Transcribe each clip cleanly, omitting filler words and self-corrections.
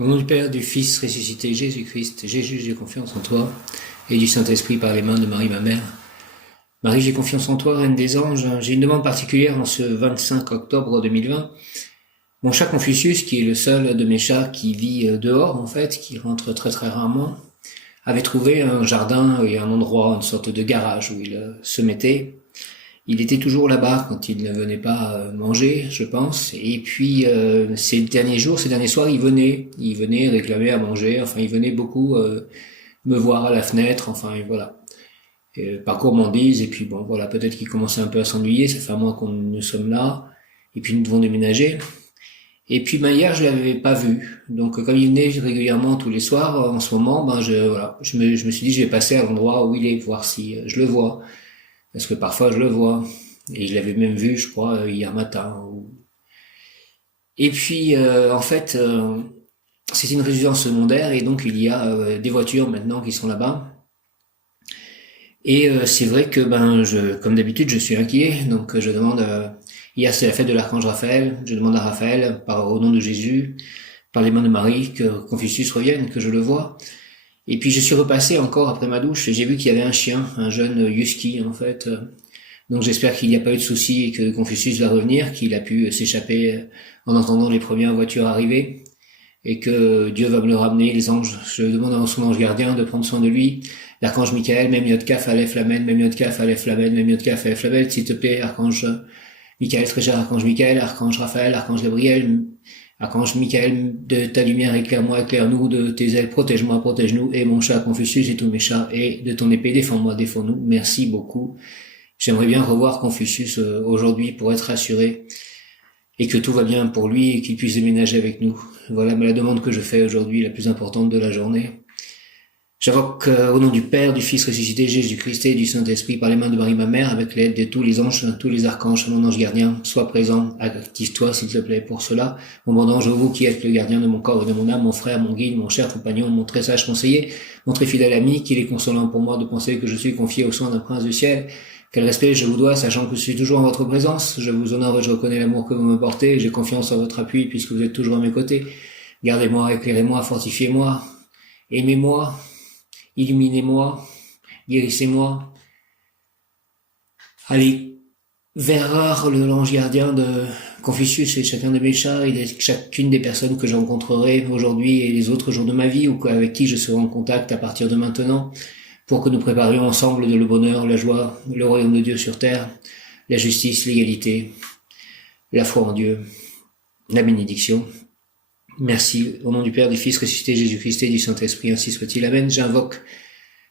Au nom du Père, du Fils ressuscité Jésus-Christ, Jésus, j'ai confiance en toi, et du Saint-Esprit par les mains de Marie, ma mère. Marie, j'ai confiance en toi, Reine des Anges. J'ai une demande particulière en ce 25 octobre 2020. Mon chat Confucius, qui est le seul de mes chats qui vit dehors, en fait, qui rentre très très rarement, avait trouvé un jardin et un endroit, une sorte de garage où il se mettait. Il était toujours là-bas quand il ne venait pas manger, je pense. Et puis ces derniers jours, ces derniers soirs, il venait réclamer à manger. Enfin, il venait beaucoup me voir à la fenêtre. Enfin, et voilà. Par gourmandise. Et puis bon, voilà, peut-être qu'il commençait un peu à s'ennuyer. Ça fait un mois que nous sommes là. Et puis nous devons déménager. Et puis hier, je l'avais pas vu. Donc comme il venait régulièrement tous les soirs, en ce moment, je me suis dit, je vais passer à l'endroit où il est, voir si je le vois. Parce que parfois je le vois. Et je l'avais même vu, je crois, hier matin. Et puis, en fait, c'est une résidence secondaire et donc il y a des voitures maintenant qui sont là-bas. Et c'est vrai que, comme d'habitude, je suis inquiet. Donc je demande... hier, c'est la fête de l'archange Raphaël. Je demande à Raphaël, au nom de Jésus, par les mains de Marie, que Confucius revienne, que je le voie. Et puis je suis repassé encore après ma douche et j'ai vu qu'il y avait un chien, un jeune husky en fait. Donc j'espère qu'il n'y a pas eu de souci et que Confucius va revenir, qu'il a pu s'échapper en entendant les premières voitures arriver et que Dieu va me le ramener, les anges. Je demande à son ange gardien de prendre soin de lui. L'archange Michael, Mem Yod Kaf Aleph Lamed, Mem Yod Kaf Aleph Lamed, Mem Yod Kaf Aleph Lamed, s'il te plaît, archange Michael, très cher archange Michael, archange Raphaël, archange Gabriel, archange Michael, de ta lumière éclaire-moi, éclaire-nous, de tes ailes protège-moi, protège-nous, et mon chat Confucius et tous mes chats, et de ton épée défends-moi, défends-nous. Merci beaucoup. J'aimerais bien revoir Confucius aujourd'hui pour être rassuré et que tout va bien pour lui et qu'il puisse déménager avec nous. Voilà la demande que je fais aujourd'hui, la plus importante de la journée. J'invoque au nom du Père, du Fils ressuscité, Jésus-Christ et du Saint-Esprit par les mains de Marie, ma mère, avec l'aide de tous les anges, tous les archanges, mon ange gardien, sois présent, active-toi s'il te plaît pour cela. Mon bon ange, vous qui êtes le gardien de mon corps et de mon âme, mon frère, mon guide, mon cher compagnon, mon très sage conseiller, mon très fidèle ami, qu'il est consolant pour moi de penser que je suis confié aux soins d'un prince du ciel. Quel respect je vous dois, sachant que je suis toujours en votre présence. Je vous honore et je reconnais l'amour que vous me portez. J'ai confiance en votre appui puisque vous êtes toujours à mes côtés. Gardez-moi, éclairez-moi, fortifiez-moi, aimez-moi, illuminez-moi, guérissez-moi. Allez vers le l'ange gardien de Confucius et chacun de mes chats et de chacune des personnes que je rencontrerai aujourd'hui et les autres jours de ma vie ou avec qui je serai en contact à partir de maintenant, pour que nous préparions ensemble le bonheur, la joie, le royaume de Dieu sur terre, la justice, l'égalité, la foi en Dieu, la bénédiction. Merci, au nom du Père, du Fils ressuscité, Jésus-Christ et du Saint-Esprit, ainsi soit-il. Amen. J'invoque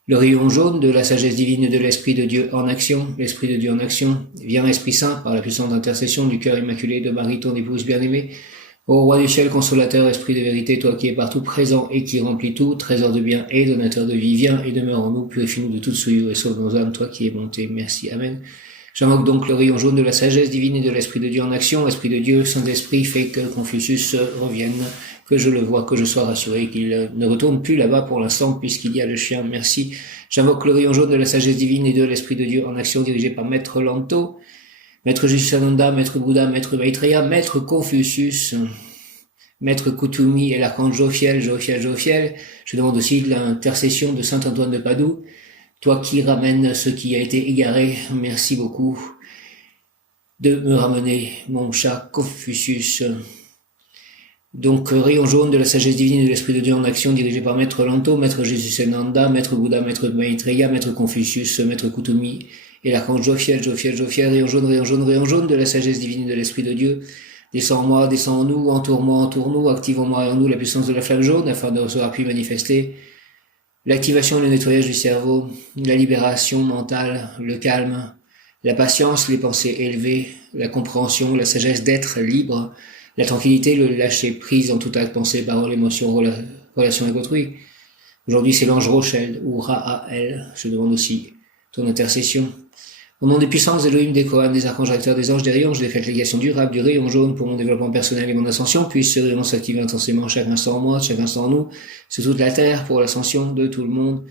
le rayon jaune de la sagesse divine et de l'Esprit de Dieu en action. L'Esprit de Dieu en action. Viens, Esprit Saint, par la puissante intercession du cœur immaculé de Marie, ton épouse bien-aimée. Ô roi du ciel, consolateur, esprit de vérité, toi qui es partout présent et qui remplis tout, trésor de bien et donateur de vie, viens et demeure en nous, purifie-nous de toute souillure et sauve nos âmes, toi qui es bonté. Merci. Amen. J'invoque donc le rayon jaune de la sagesse divine et de l'Esprit de Dieu en action. Esprit de Dieu, Saint-Esprit, fait que Confucius revienne, que je le vois, que je sois rassuré, qu'il ne retourne plus là-bas pour l'instant puisqu'il y a le chien. Merci. J'invoque le rayon jaune de la sagesse divine et de l'Esprit de Dieu en action, dirigé par Maître Lanto, Maître Jésus-Sananda, Maître Bouddha, Maître Maitreya, Maître Confucius, Maître Kutumi et l'archange Jophiel. Je demande aussi de l'intercession de Saint Antoine de Padoue, toi qui ramènes ce qui a été égaré. Merci beaucoup de me ramener mon chat Confucius. Donc, rayon jaune de la sagesse divine et de l'Esprit de Dieu en action, dirigé par Maître Lanto, Maître Jésus-Sananda, Maître Bouddha, Maître Maitreya, Maître Confucius, Maître Kutumi et l'archange Jophiel, rayon jaune de la sagesse divine et de l'Esprit de Dieu. Descends en moi, descends en nous, entoure-nous, activons-moi et en nous la puissance de la flamme jaune afin de recevoir puis manifester l'activation et le nettoyage du cerveau, la libération mentale, le calme, la patience, les pensées élevées, la compréhension, la sagesse d'être libre, la tranquillité, le lâcher prise en tout acte, pensée, parole, émotion, relation avec autrui. Aujourd'hui, c'est l'ange Rochelle ou Ra'ael. Je demande aussi ton intercession. Au nom des puissances, Elohim, des Kohanes, des archanges recteurs, des anges, des rayons, je décrète l'égation durable du rayon jaune pour mon développement personnel et mon ascension, puisse ce rayon s'activer intensément chaque instant en moi, chaque instant en nous, sur toute la terre, pour l'ascension de tout le monde.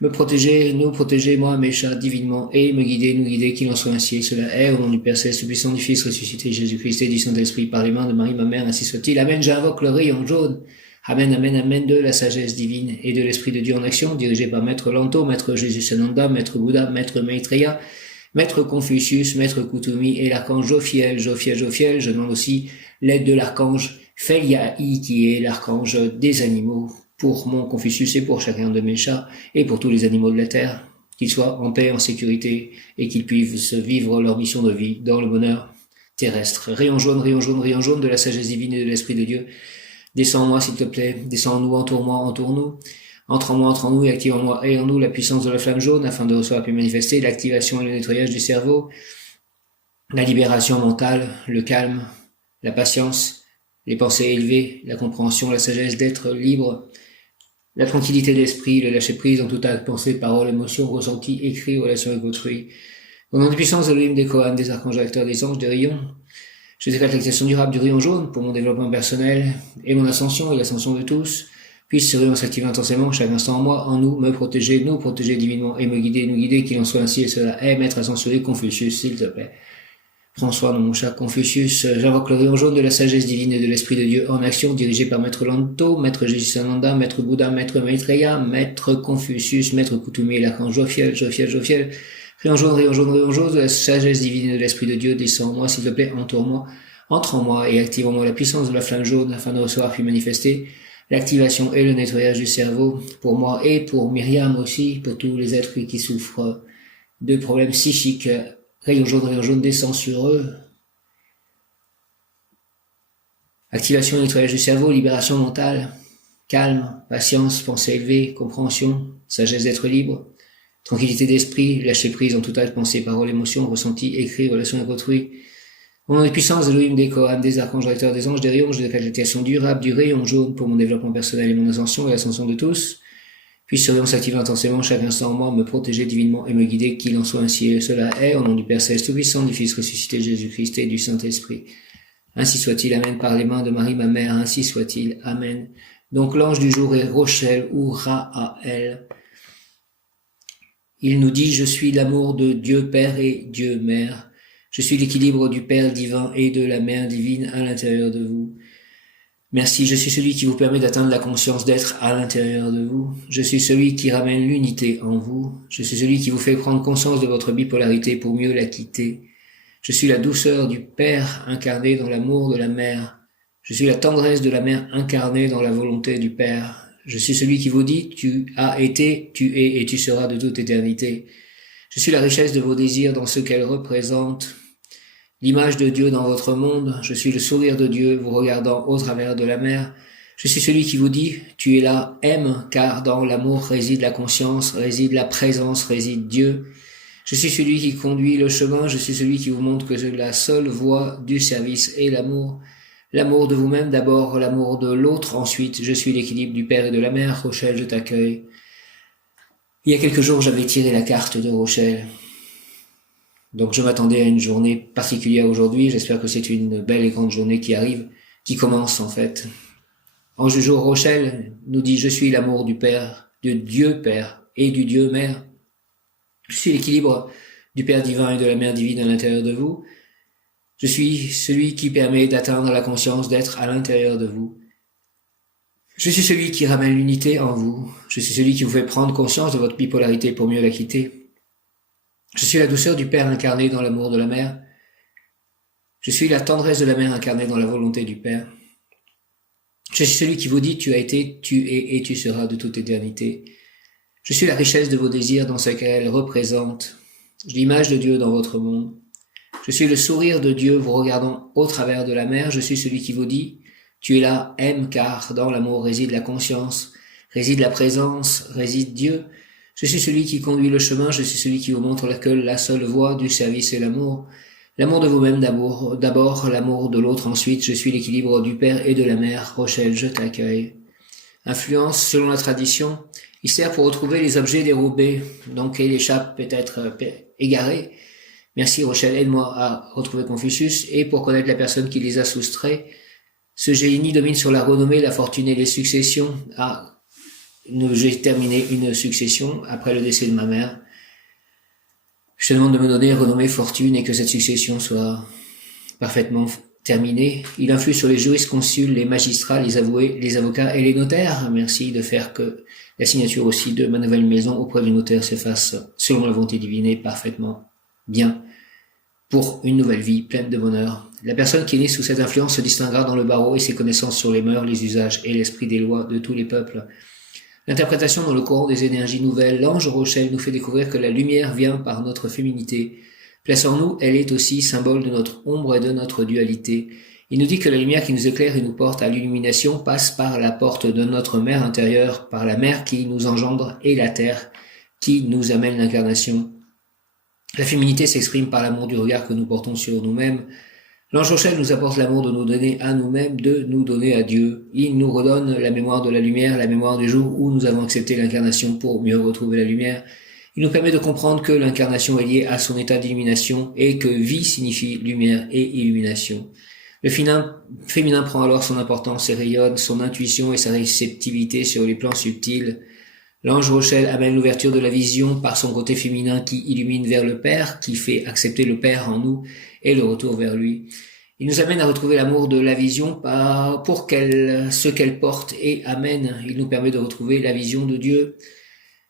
Me protéger, nous protéger, moi, mes chats, divinement, et me guider, nous guider, qu'il en soit ainsi. Cela est, au nom du Père Céleste, puissant du Fils ressuscité, Jésus-Christ et du Saint-Esprit, par les mains de Marie, ma mère, ainsi soit-il. Amen. J'invoque le rayon jaune Amen, amen, amen de la sagesse divine et de l'Esprit de Dieu en action, dirigé par Maître Lanto, Maître Jésus-Sananda, Maître Bouddha, Maître Maitreya, Maître Confucius, Maître Kutumi et l'archange Jophiel. Je demande aussi l'aide de l'archange Feliaï, qui est l'archange des animaux, pour mon Confucius et pour chacun de mes chats, et pour tous les animaux de la terre, qu'ils soient en paix, en sécurité, et qu'ils puissent vivre leur mission de vie dans le bonheur terrestre. Rayon jaune, rayon jaune, rayon jaune de la sagesse divine et de l'Esprit de Dieu. Descends en moi, s'il te plaît. Descends en nous, entoure-moi, entoure-nous. Entre en moi, entre en nous et active en moi et en nous la puissance de la flamme jaune afin de recevoir et manifester l'activation et le nettoyage du cerveau, la libération mentale, le calme, la patience, les pensées élevées, la compréhension, la sagesse d'être libre, la tranquillité d'esprit, le lâcher-prise en tout acte, pensée, parole, émotion, ressenti, écrit, relation avec autrui. Au nom des puissances de l'Elohim, des Kohanes, des archanges acteurs, des anges, des rayons, je décrète l'activation durable du rayon jaune pour mon développement personnel et mon ascension et l'ascension de tous. Puisse ce rayon s'activer intensément chaque instant en moi, en nous, me protéger, nous protéger divinement et me guider, nous guider, qu'il en soit ainsi et cela est, maître ascensionné, Confucius, s'il te plaît. François, mon chat Confucius, j'invoque le rayon jaune de la sagesse divine et de l'Esprit de Dieu en action, dirigé par Maître Lanto, Maître Jésus-Sananda, Maître Bouddha, Maître Maitreya, Maître Confucius, Maître Kutumi, l'archange Jophiel. Rayon jaune de la sagesse divine et de l'Esprit de Dieu, descends en moi, s'il te plaît, entoure-moi, entre en moi et active en moi la puissance de la flamme jaune afin de recevoir puis manifester l'activation et le nettoyage du cerveau pour moi et pour Myriam aussi, pour tous les êtres qui souffrent de problèmes psychiques. Rayon jaune descend sur eux. Activation et nettoyage du cerveau, libération mentale, calme, patience, pensée élevée, compréhension, sagesse d'être libre, tranquillité d'esprit, lâcher prise en tout acte, pensée, parole, émotion, ressenti, écrit, relation avec autrui. Au nom des puissances de l'Elohim, des Kohanes, des archanges, acteurs, des anges, des rayons, je décrète l'activation durable du rayon jaune pour mon développement personnel et mon ascension et l'ascension de tous. Puisse ce rayon s'activer intensément chaque instant en moi, me protéger divinement et me guider, qu'il en soit ainsi et cela est, au nom du Père Céleste Tout-Puissant, du Fils ressuscité Jésus-Christ et du Saint-Esprit. Ainsi soit-il, amen, par les mains de Marie, ma mère, ainsi soit-il, amen. Donc l'ange du jour est Rochel ou Rahael. Il nous dit, je suis l'amour de Dieu Père et Dieu Mère. Je suis l'équilibre du Père divin et de la Mère divine à l'intérieur de vous. Merci, je suis celui qui vous permet d'atteindre la conscience d'être à l'intérieur de vous. Je suis celui qui ramène l'unité en vous. Je suis celui qui vous fait prendre conscience de votre bipolarité pour mieux la quitter. Je suis la douceur du Père incarnée dans l'amour de la Mère. Je suis la tendresse de la Mère incarnée dans la volonté du Père. Je suis celui qui vous dit, tu as été, tu es et tu seras de toute éternité. Je suis la richesse de vos désirs dans ce qu'elle représente. L'image de Dieu dans votre monde, je suis le sourire de Dieu vous regardant au travers de la mer. Je suis celui qui vous dit, tu es là, aime, car dans l'amour réside la conscience, réside la présence, réside Dieu. Je suis celui qui conduit le chemin, je suis celui qui vous montre que la seule voie du service est l'amour. L'amour de vous-même d'abord, l'amour de l'autre ensuite. Je suis l'équilibre du Père et de la Mère. Rochelle, je t'accueille. Il y a quelques jours, j'avais tiré la carte de Rochelle. Donc je m'attendais à une journée particulière aujourd'hui. J'espère que c'est une belle et grande journée qui arrive, qui commence en fait. Ange du jour, Rochelle nous dit, je suis l'amour du Père, de Dieu Père et du Dieu Mère. Je suis l'équilibre du Père divin et de la Mère divine à l'intérieur de vous. Je suis celui qui permet d'atteindre la conscience d'être à l'intérieur de vous. Je suis celui qui ramène l'unité en vous. Je suis celui qui vous fait prendre conscience de votre bipolarité pour mieux la quitter. Je suis la douceur du Père incarné dans l'amour de la Mère. Je suis la tendresse de la Mère incarnée dans la volonté du Père. Je suis celui qui vous dit, tu as été, tu es et tu seras de toute éternité. Je suis la richesse de vos désirs dans ce qu'elle représente. L'image de Dieu dans votre monde. Je suis le sourire de Dieu vous regardant au travers de la mer. Je suis celui qui vous dit, tu es là, aime, car dans l'amour réside la conscience, réside la présence, réside Dieu. Je suis celui qui conduit le chemin, je suis celui qui vous montre que la seule voie du service est l'amour. L'amour de vous-même d'abord, l'amour de l'autre ensuite. Je suis l'équilibre du Père et de la Mère. Rochelle, je t'accueille. Influence, selon la tradition, il sert pour retrouver les objets dérobés, donc il échappe peut-être égaré. Merci Rochelle, aide-moi à retrouver Confucius et pour connaître la personne qui les a soustraits. Ce génie domine sur la renommée, la fortune et les successions. J'ai terminé une succession après le décès de ma mère. Je te demande de me donner renommée, fortune et que cette succession soit parfaitement terminé. Il influe sur les jurisconsuls, les magistrats, les avoués, les avocats et les notaires. Merci de faire que la signature aussi de ma nouvelle maison auprès du notaire se fasse selon la volonté divine et parfaitement bien pour une nouvelle vie pleine de bonheur. La personne qui est née sous cette influence se distinguera dans le barreau et ses connaissances sur les mœurs, les usages et l'esprit des lois de tous les peuples. L'interprétation dans le courant des énergies nouvelles, l'ange Rochelle nous fait découvrir que la lumière vient par notre féminité. Plaçons-nous, elle est aussi symbole de notre ombre et de notre dualité. Il nous dit que la lumière qui nous éclaire et nous porte à l'illumination passe par la porte de notre mère intérieure, par la mer qui nous engendre et la terre qui nous amène l'incarnation. La féminité s'exprime par l'amour du regard que nous portons sur nous-mêmes. L'ange Rochelle nous apporte l'amour de nous donner à nous-mêmes, de nous donner à Dieu. Il nous redonne la mémoire de la lumière, la mémoire du jour où nous avons accepté l'incarnation pour mieux retrouver la lumière. Il nous permet de comprendre que l'incarnation est liée à son état d'illumination et que vie signifie lumière et illumination. Le féminin prend alors son importance et rayonne son intuition et sa réceptivité sur les plans subtils. L'ange Rochelle amène l'ouverture de la vision par son côté féminin qui illumine vers le Père, qui fait accepter le Père en nous et le retour vers lui. Il nous amène à retrouver l'amour de la vision pour ce qu'elle porte et amène. Il nous permet de retrouver la vision de Dieu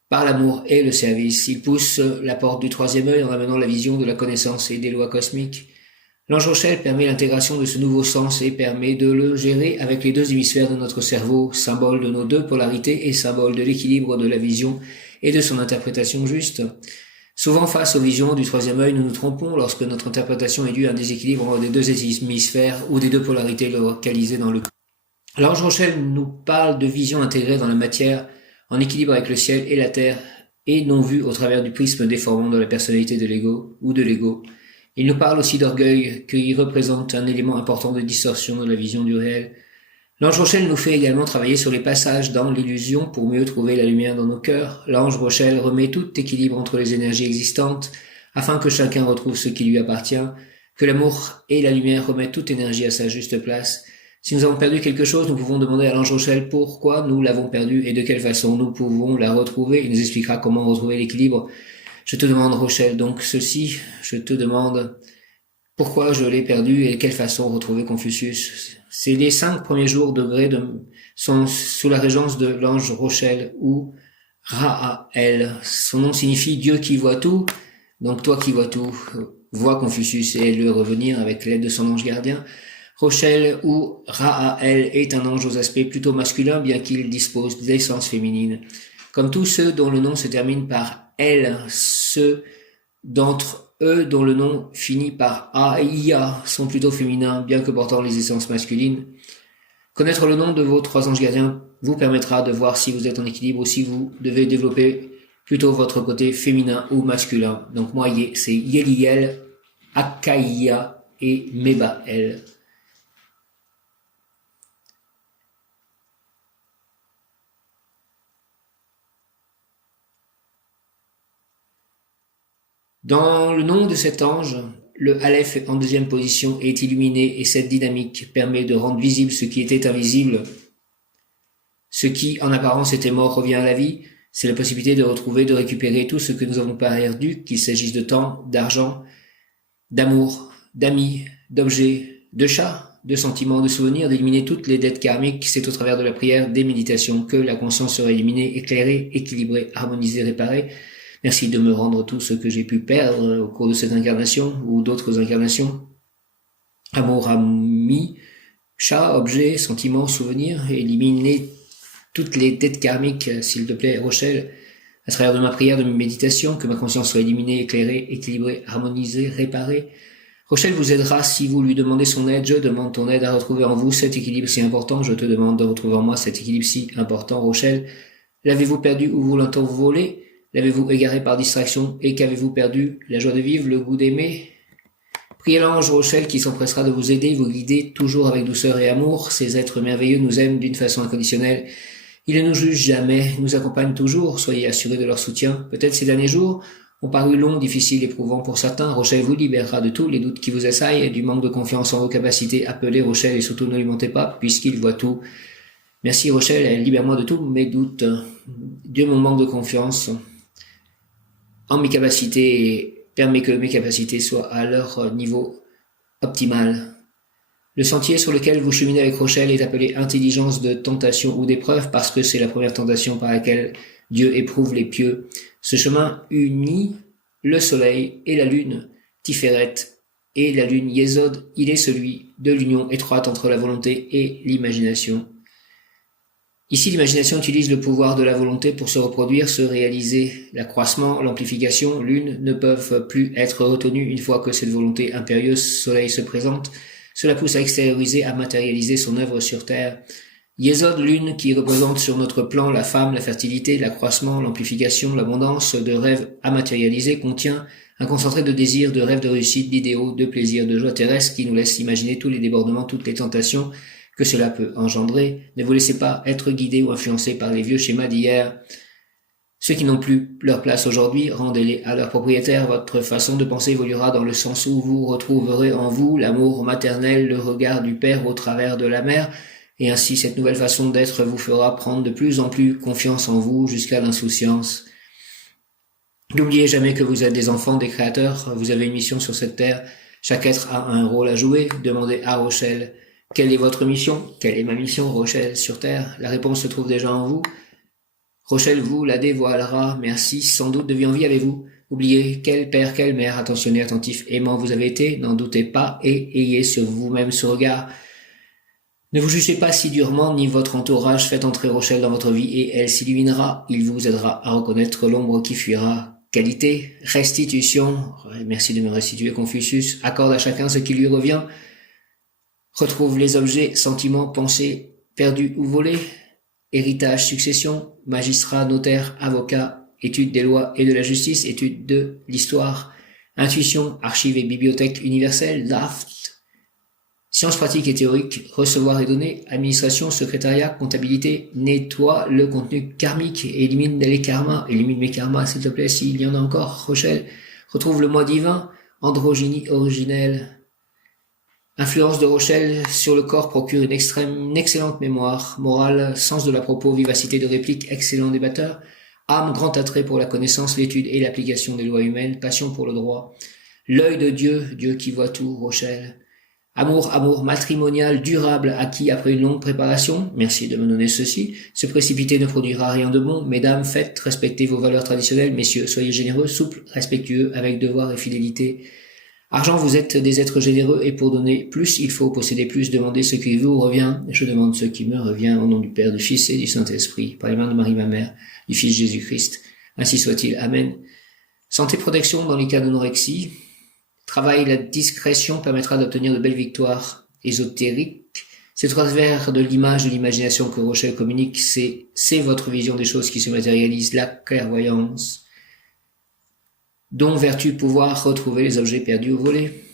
par l'amour et le service. Il pousse la porte du troisième œil en amenant la vision de la connaissance et des lois cosmiques. L'ange Rochelle permet l'intégration de ce nouveau sens et permet de le gérer avec les deux hémisphères de notre cerveau, symbole de nos deux polarités et symbole de l'équilibre de la vision et de son interprétation juste. Souvent, face aux visions du troisième œil, nous nous trompons lorsque notre interprétation est due à un déséquilibre des deux hémisphères ou des deux polarités localisées dans le corps. L'ange Rochelle nous parle de vision intégrée dans la matière, en équilibre avec le ciel et la terre, et non vue au travers du prisme déformant de la personnalité de l'ego ou de l'ego. Il nous parle aussi d'orgueil, qui représente un élément important de distorsion de la vision du réel. L'ange Rochelle nous fait également travailler sur les passages dans l'illusion pour mieux trouver la lumière dans nos cœurs. L'ange Rochelle remet tout équilibre entre les énergies existantes, afin que chacun retrouve ce qui lui appartient, que l'amour et la lumière remettent toute énergie à sa juste place. Si nous avons perdu quelque chose, nous pouvons demander à l'ange Rochelle pourquoi nous l'avons perdu et de quelle façon nous pouvons la retrouver. Il nous expliquera comment retrouver l'équilibre. Je te demande, Rochelle, donc ceci, je te demande pourquoi je l'ai perdu et de quelle façon retrouver Confucius. C'est les 5 premiers jours degrés sont sous la régence de l'ange Rochelle ou Ra'el. Son nom signifie Dieu qui voit tout, donc toi qui vois tout, vois Confucius et le revenir avec l'aide de son ange gardien. Rochelle ou Ra'el est un ange aux aspects plutôt masculins, bien qu'il dispose d'essence féminine. Comme tous ceux dont le nom se termine par elle, ceux d'entre eux dont le nom finit par Aïa sont plutôt féminins, bien que portant les essences masculines. Connaître le nom de vos 3 anges gardiens vous permettra de voir si vous êtes en équilibre ou si vous devez développer plutôt votre côté féminin ou masculin. Donc moi, c'est Yeliel, Akaïa et Mebael. Dans le nom de cet ange, le Aleph en 2e position est illuminé et cette dynamique permet de rendre visible ce qui était invisible. Ce qui, en apparence, était mort revient à la vie. C'est la possibilité de retrouver, de récupérer tout ce que nous avons perdu, qu'il s'agisse de temps, d'argent, d'amour, d'amis, d'objets, de chats, de sentiments, de souvenirs, d'éliminer toutes les dettes karmiques. C'est au travers de la prière, des méditations, que la conscience sera éliminée, éclairée, équilibrée, harmonisée, réparée. Merci de me rendre tout ce que j'ai pu perdre au cours de cette incarnation ou d'autres incarnations. Amour, amis, chat, objets, sentiments, souvenirs, éliminer toutes les dettes karmiques, s'il te plaît, Rochelle, à travers de ma prière, de mes méditations, que ma conscience soit éliminée, éclairée, équilibrée, harmonisée, réparée. Rochelle vous aidera si vous lui demandez son aide. Je demande ton aide à retrouver en vous cet équilibre si important. Je te demande de retrouver en moi cet équilibre si important, Rochelle. L'avez-vous perdu ou vous l'entendez voler? L'avez-vous égaré par distraction et qu'avez-vous perdu? La joie de vivre, le goût d'aimer? Priez l'ange Rochelle qui s'empressera de vous aider, vous guider toujours avec douceur et amour. Ces êtres merveilleux nous aiment d'une façon inconditionnelle. Ils ne nous jugent jamais, nous accompagnent toujours. Soyez assurés de leur soutien. Peut-être ces derniers jours ont paru longs, difficiles, éprouvants pour certains. Rochelle vous libérera de tous les doutes qui vous assaillent et du manque de confiance en vos capacités. Appelez Rochelle et surtout ne lui mentez pas puisqu'il voit tout. Merci Rochelle, libère-moi de tous mes doutes. Dieu mon manque de confiance en mes capacités et permet que mes capacités soient à leur niveau optimal. Le sentier sur lequel vous cheminez avec Rochelle est appelé intelligence de tentation ou d'épreuve parce que c'est la première tentation par laquelle Dieu éprouve les pieux. Ce chemin unit le soleil et la lune, Tiferet, et la lune Yésod. Il est celui de l'union étroite entre la volonté et l'imagination. Ici, l'imagination utilise le pouvoir de la volonté pour se reproduire, se réaliser. L'accroissement, l'amplification, l'une ne peuvent plus être retenues une fois que cette volonté impérieuse soleil se présente. Cela pousse à extérioriser, à matérialiser son œuvre sur terre. Yésod, lune, qui représente sur notre plan la femme, la fertilité, l'accroissement, l'amplification, l'abondance de rêves à matérialiser, contient un concentré de désirs, de rêves de réussite, d'idéaux, de plaisirs, de joie terrestre qui nous laisse imaginer tous les débordements, toutes les tentations que cela peut engendrer. Ne vous laissez pas être guidés ou influencés par les vieux schémas d'hier. Ceux qui n'ont plus leur place aujourd'hui, rendez-les à leur propriétaire. Votre façon de penser évoluera dans le sens où vous retrouverez en vous l'amour maternel, le regard du père au travers de la mère, et ainsi cette nouvelle façon d'être vous fera prendre de plus en plus confiance en vous jusqu'à l'insouciance. N'oubliez jamais que vous êtes des enfants, des créateurs, vous avez une mission sur cette terre, chaque être a un rôle à jouer. Demandez à Rochelle, quelle est votre mission? Quelle est ma mission, Rochelle, sur terre? La réponse se trouve déjà en vous. Rochelle vous la dévoilera, merci, sans doute de vie en vie avez-vous. Oubliez quel père, quelle mère, attentionné, attentif, aimant vous avez été, n'en doutez pas et ayez sur vous-même ce regard. Ne vous jugez pas si durement, ni votre entourage, faites entrer Rochelle dans votre vie et elle s'illuminera, il vous aidera à reconnaître l'ombre qui fuira. Qualité, restitution, merci de me restituer Confucius, accorde à chacun ce qui lui revient, retrouve les objets, sentiments, pensées, perdus ou volés, héritage, succession, magistrat, notaire, avocat, étude des lois et de la justice, étude de l'histoire, intuition, archives et bibliothèque universelle, DAFT, sciences pratiques et théoriques, recevoir et donner, administration, secrétariat, comptabilité, nettoie le contenu karmique, élimine les karmas, élimine mes karmas s'il te plaît s'il y en a encore, Rochelle, retrouve le moi divin, androgynie originelle. Influence de Rochelle sur le corps procure une excellente mémoire, morale, sens de la propos, vivacité de réplique, excellent débatteur, âme, grand attrait pour la connaissance, l'étude et l'application des lois humaines, passion pour le droit, l'œil de Dieu, Dieu qui voit tout, Rochelle, amour matrimonial, durable, acquis après une longue préparation, merci de me donner ceci, se précipiter ne produira rien de bon, mesdames, faites, respectez vos valeurs traditionnelles, messieurs, soyez généreux, souples, respectueux, avec devoir et fidélité. Argent, vous êtes des êtres généreux et pour donner plus, il faut posséder plus. Demandez ce qui vous revient. Je demande ce qui me revient au nom du Père, du Fils et du Saint-Esprit, par les mains de Marie, ma mère, du Fils Jésus-Christ. Ainsi soit-il. Amen. Santé, protection dans les cas d'anorexie. Travail, la discrétion permettra d'obtenir de belles victoires ésotériques. C'est au travers de l'image, de l'imagination que Rochelle communique. C'est votre vision des choses qui se matérialise, la clairvoyance. Dont vertu pouvoir retrouver les objets perdus ou volés.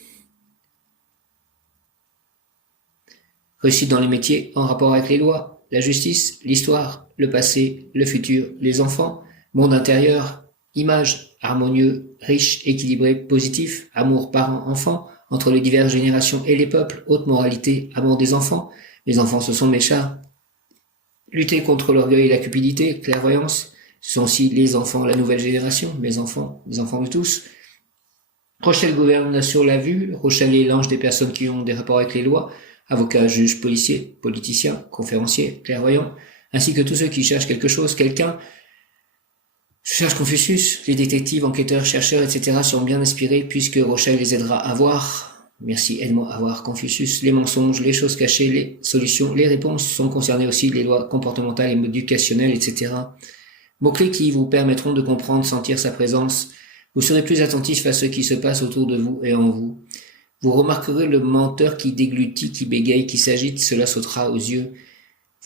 Réussite dans les métiers en rapport avec les lois, la justice, l'histoire, le passé, le futur, les enfants, monde intérieur, image, harmonieux, riche, équilibré, positif, amour parents-enfants, entre les diverses générations et les peuples, haute moralité, amour des enfants, les enfants ce sont mes chats. Lutter contre l'orgueil et la cupidité, clairvoyance, ce sont aussi les enfants, la nouvelle génération, mes enfants, les enfants de tous. Rochelle gouverne sur la vue, Rochelle est l'ange des personnes qui ont des rapports avec les lois, avocats, juges, policiers, politiciens, conférenciers, clairvoyants, ainsi que tous ceux qui cherchent quelque chose, quelqu'un. Je cherche Confucius, les détectives, enquêteurs, chercheurs, etc. seront bien inspirés puisque Rochelle les aidera à voir. Merci, aide-moi à voir Confucius. Les mensonges, les choses cachées, les solutions, les réponses sont concernées aussi les lois comportementales et éducationnelles, etc. Mots-clés qui vous permettront de comprendre, sentir sa présence. Vous serez plus attentif à ce qui se passe autour de vous et en vous. Vous remarquerez le menteur qui déglutit, qui bégaye, qui s'agite, cela sautera aux yeux.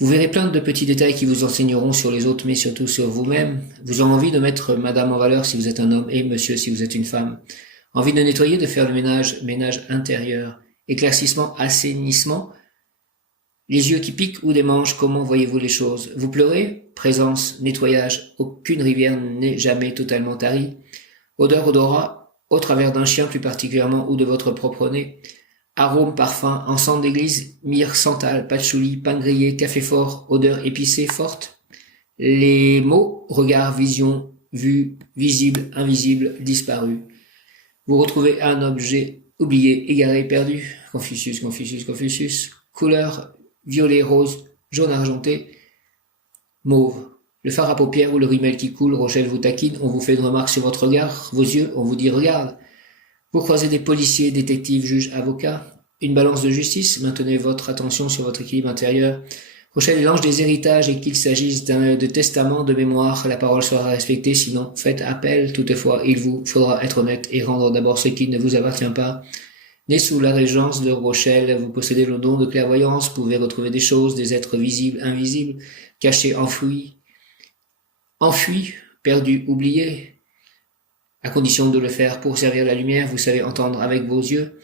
Vous verrez plein de petits détails qui vous enseigneront sur les autres, mais surtout sur vous-même. Vous aurez envie de mettre madame en valeur si vous êtes un homme et monsieur si vous êtes une femme. Envie de nettoyer, de faire le ménage intérieur. Éclaircissement, assainissement. Les yeux qui piquent ou des manches, comment voyez-vous les choses? Vous pleurez? Présence, nettoyage. Aucune rivière n'est jamais totalement tarie. Odeur, odorat, au travers d'un chien plus particulièrement ou de votre propre nez. Arôme, parfum, encens d'église, myrrhe, santal, patchouli, pain grillé, café fort, odeur épicée forte. Les mots, regard, vision, vue, visible, invisible, disparu. Vous retrouvez un objet oublié, égaré, perdu. Confucius, Confucius, Confucius. Couleur, violet, rose, jaune argenté, mauve. Le fard à paupières ou le rimel qui coule, Rochelle vous taquine, on vous fait une remarque sur votre regard, vos yeux, on vous dit regarde. Vous croisez des policiers, détectives, juges, avocats. Une balance de justice, maintenez votre attention sur votre équilibre intérieur. Rochelle est l'ange des héritages et qu'il s'agisse de testament, de mémoire, la parole sera respectée, sinon faites appel. Toutefois, il vous faudra être honnête et rendre d'abord ce qui ne vous appartient pas. Né sous la régence de Rochelle, vous possédez le don de clairvoyance, pouvez retrouver des choses, des êtres visibles, invisibles, cachés, enfouis, perdus, oubliés. À condition de le faire pour servir la lumière, vous savez entendre avec vos yeux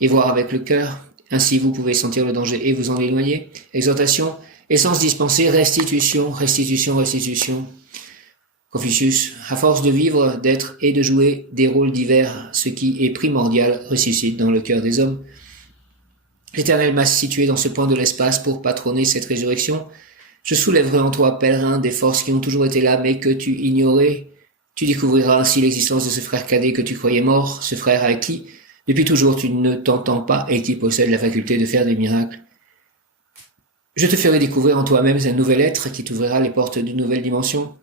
et voir avec le cœur. Ainsi, vous pouvez sentir le danger et vous en éloigner. Exhortation, essence dispensée, restitution, restitution, restitution. Confucius, à force de vivre, d'être et de jouer des rôles divers, ce qui est primordial ressuscite dans le cœur des hommes. L'Éternel m'a situé dans ce point de l'espace pour patronner cette résurrection. Je soulèverai en toi, pèlerin, des forces qui ont toujours été là, mais que tu ignorais. Tu découvriras ainsi l'existence de ce frère cadet que tu croyais mort, ce frère à qui, depuis toujours, tu ne t'entends pas et qui possède la faculté de faire des miracles. Je te ferai découvrir en toi-même un nouvel être qui t'ouvrira les portes d'une nouvelle dimension.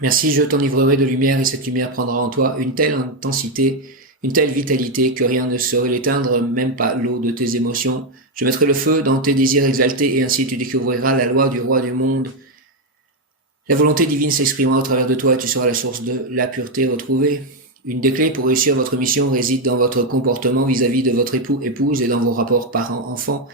Merci, je t'enivrerai de lumière et cette lumière prendra en toi une telle intensité, une telle vitalité que rien ne saurait l'éteindre, même pas l'eau de tes émotions. Je mettrai le feu dans tes désirs exaltés et ainsi tu découvriras la loi du roi du monde. La volonté divine s'exprimera au travers de toi et tu seras la source de la pureté retrouvée. Une des clés pour réussir votre mission réside dans votre comportement vis-à-vis de votre époux, épouse et dans vos rapports parents-enfants.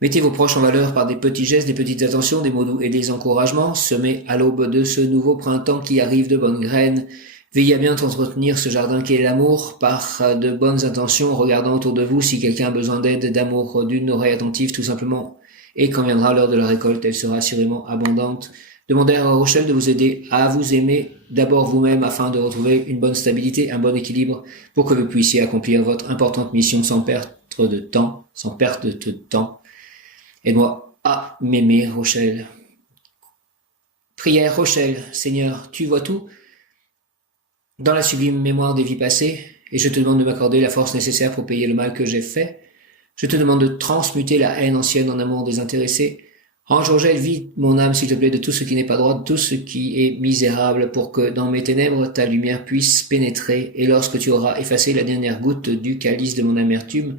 Mettez vos proches en valeur par des petits gestes, des petites attentions, des mots doux et des encouragements. Semez à l'aube de ce nouveau printemps qui arrive de bonnes graines. Veillez à bien entretenir ce jardin qu'est l'amour par de bonnes intentions, regardant autour de vous si quelqu'un a besoin d'aide, d'amour, d'une oreille attentive tout simplement. Et quand viendra l'heure de la récolte, elle sera assurément abondante. Demandez à Rochelle de vous aider à vous aimer d'abord vous-même afin de retrouver une bonne stabilité, un bon équilibre pour que vous puissiez accomplir votre importante mission sans perte de temps. Aide-moi à m'aimer, Rochelle. Prière, Rochelle, Seigneur, tu vois tout dans la sublime mémoire des vies passées, et je te demande de m'accorder la force nécessaire pour payer le mal que j'ai fait. Je te demande de transmuter la haine ancienne en amour désintéressé. Ange Rochelle, vide mon âme, s'il te plaît, de tout ce qui n'est pas droit, de tout ce qui est misérable, pour que dans mes ténèbres, ta lumière puisse pénétrer, et lorsque tu auras effacé la dernière goutte du calice de mon amertume,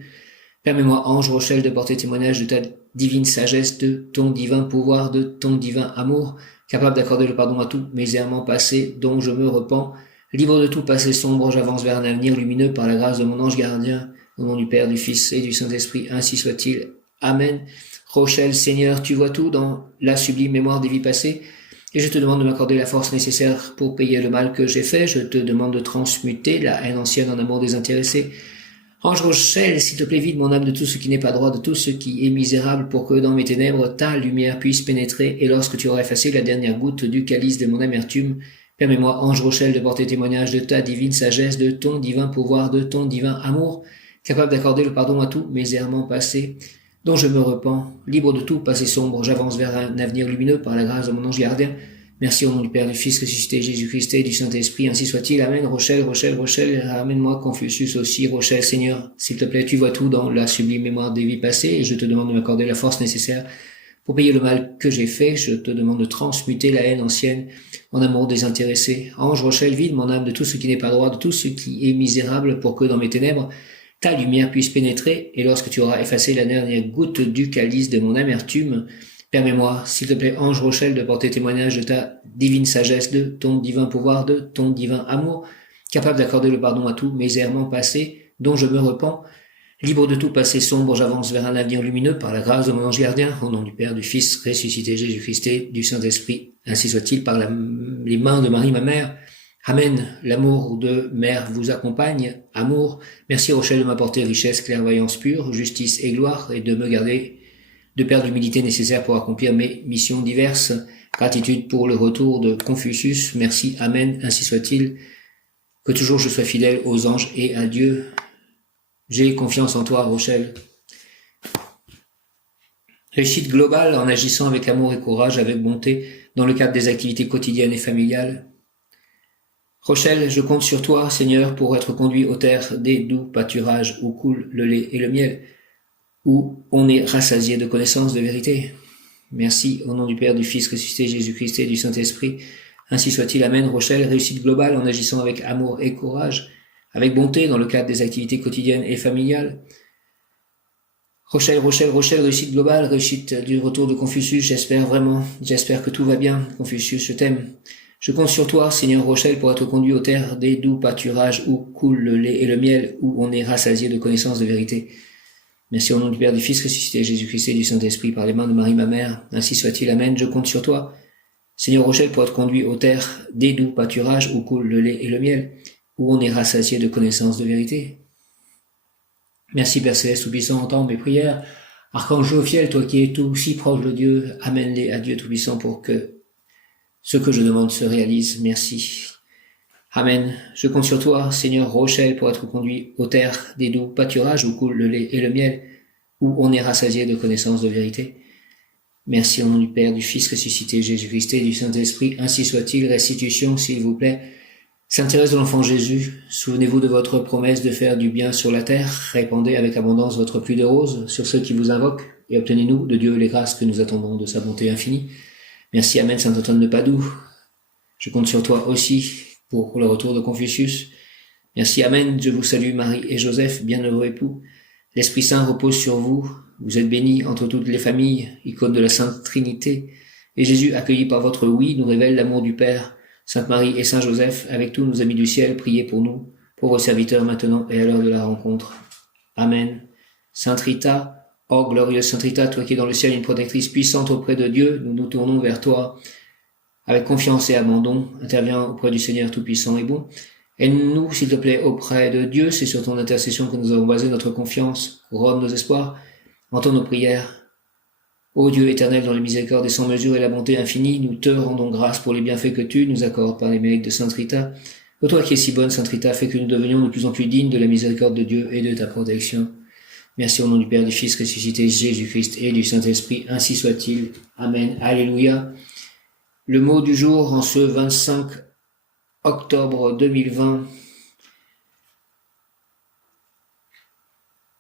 permets-moi, Ange Rochelle, de porter témoignage de ta divine sagesse, de ton divin pouvoir, de ton divin amour, capable d'accorder le pardon à tous mes errements passés dont je me repens. Libre de tout passé sombre, j'avance vers un avenir lumineux par la grâce de mon ange gardien, au nom du Père, du Fils et du Saint-Esprit, ainsi soit-il. Amen. Rochelle, Seigneur, tu vois tout dans la sublime mémoire des vies passées, et je te demande de m'accorder la force nécessaire pour payer le mal que j'ai fait. Je te demande de transmuter la haine ancienne en amour désintéressé. Ange Rochelle, s'il te plaît, vide mon âme de tout ce qui n'est pas droit, de tout ce qui est misérable, pour que dans mes ténèbres, ta lumière puisse pénétrer, et lorsque tu auras effacé la dernière goutte du calice de mon amertume, permets-moi, Ange Rochelle, de porter témoignage de ta divine sagesse, de ton divin pouvoir, de ton divin amour, capable d'accorder le pardon à tous mes errements passés, dont je me repens. Libre de tout passé sombre, j'avance vers un avenir lumineux par la grâce de mon ange gardien. Merci au nom du Père, du Fils ressuscité, Jésus-Christ et du Saint-Esprit, ainsi soit-il. Amen. Rochelle, Rochelle, Rochelle, amène-moi Confucius aussi. Rochelle, Seigneur, s'il te plaît, tu vois tout dans la sublime mémoire des vies passées, et je te demande de m'accorder la force nécessaire pour payer le mal que j'ai fait. Je te demande de transmuter la haine ancienne en amour désintéressé. Ange Rochelle, vide mon âme de tout ce qui n'est pas droit, de tout ce qui est misérable, pour que dans mes ténèbres, ta lumière puisse pénétrer, et lorsque tu auras effacé la dernière goutte du calice de mon amertume, permets-moi, s'il te plaît, Ange Rochelle, de porter témoignage de ta divine sagesse, de ton divin pouvoir, de ton divin amour, capable d'accorder le pardon à tous mes errements passés, dont je me repens. Libre de tout passé sombre, j'avance vers un avenir lumineux par la grâce de mon ange gardien, au nom du Père, du Fils, ressuscité Jésus-Christ et du Saint-Esprit, ainsi soit-il par les mains de Marie, ma mère. Amen. L'amour de mère vous accompagne. Amour. Merci Rochelle de m'apporter richesse, clairvoyance pure, justice et gloire, et de me garder de perdre l'humilité nécessaire pour accomplir mes missions diverses. Gratitude pour le retour de Confucius. Merci. Amen. Ainsi soit-il. Que toujours je sois fidèle aux anges et à Dieu. J'ai confiance en toi, Rochelle. Réussite globale en agissant avec amour et courage, avec bonté, dans le cadre des activités quotidiennes et familiales. Rochelle, je compte sur toi, Seigneur, pour être conduit aux terres des doux pâturages où coule le lait et le miel, où on est rassasié de connaissances de vérité. Merci, au nom du Père, du Fils ressuscité, Jésus-Christ et du Saint-Esprit. Ainsi soit-il. Amen. Rochelle, réussite globale en agissant avec amour et courage, avec bonté dans le cadre des activités quotidiennes et familiales. Rochelle, réussite globale, réussite du retour de Confucius, j'espère que tout va bien. Confucius, je t'aime. Je compte sur toi, Seigneur Rochelle, pour être conduit aux terres des doux pâturages où coule le lait et le miel, où on est rassasié de connaissances de vérité. Merci au nom du Père, du Fils ressuscité, Jésus-Christ et du Saint-Esprit, par les mains de Marie, ma mère. Ainsi soit-il. Amen. Je compte sur toi, Seigneur Rochelle, pour être conduit aux terres des doux pâturages où coule le lait et le miel, où on est rassasié de connaissances de vérité. Merci Père Céleste Tout-Puissant, entends mes prières. Archange Jophiel, toi qui es tout si proche de Dieu, amène-les à Dieu Tout-Puissant pour que ce que je demande se réalise. Merci. Amen. Je compte sur toi, Seigneur Rochelle, pour être conduit aux terres des doux pâturages où coule le lait et le miel, où on est rassasié de connaissances de vérité. Merci au nom du Père, du Fils ressuscité, Jésus-Christ et du Saint-Esprit. Ainsi soit-il. Restitution, s'il vous plaît. Sainte Thérèse de l'Enfant Jésus, souvenez-vous de votre promesse de faire du bien sur la terre. Répandez avec abondance votre pluie de roses sur ceux qui vous invoquent et obtenez-nous de Dieu les grâces que nous attendons de sa bonté infinie. Merci, Amen, Saint Antoine de Padoue. Je compte sur toi aussi pour le retour de Confucius. Merci, Amen, je vous salue Marie et Joseph, bienheureux époux. L'Esprit Saint repose sur vous. Vous êtes bénis entre toutes les familles, icône de la Sainte Trinité. Et Jésus, accueilli par votre oui, nous révèle l'amour du Père. Sainte Marie et Saint Joseph, avec tous nos amis du ciel, priez pour nous, pauvres serviteurs maintenant et à l'heure de la rencontre. Amen. Sainte Rita, ô glorieuse Sainte Rita, toi qui es dans le ciel une protectrice puissante auprès de Dieu, nous nous tournons vers toi avec confiance et abandon. Interviens auprès du Seigneur Tout-Puissant et bon. Aide-nous, s'il te plaît, auprès de Dieu. C'est sur ton intercession que nous avons basé notre confiance. Couronne nos espoirs. Entends nos prières. Ô Dieu éternel, dans les miséricordes et sans mesure et la bonté infinie, nous te rendons grâce pour les bienfaits que tu nous accordes par les mérites de Sainte Rita. Ô toi qui es si bonne, Sainte Rita, fais que nous devenions de plus en plus dignes de la miséricorde de Dieu et de ta protection. Merci au nom du Père, du Fils ressuscité, Jésus-Christ et du Saint-Esprit. Ainsi soit-il. Amen. Alléluia. Le mot du jour en ce 25 octobre 2020.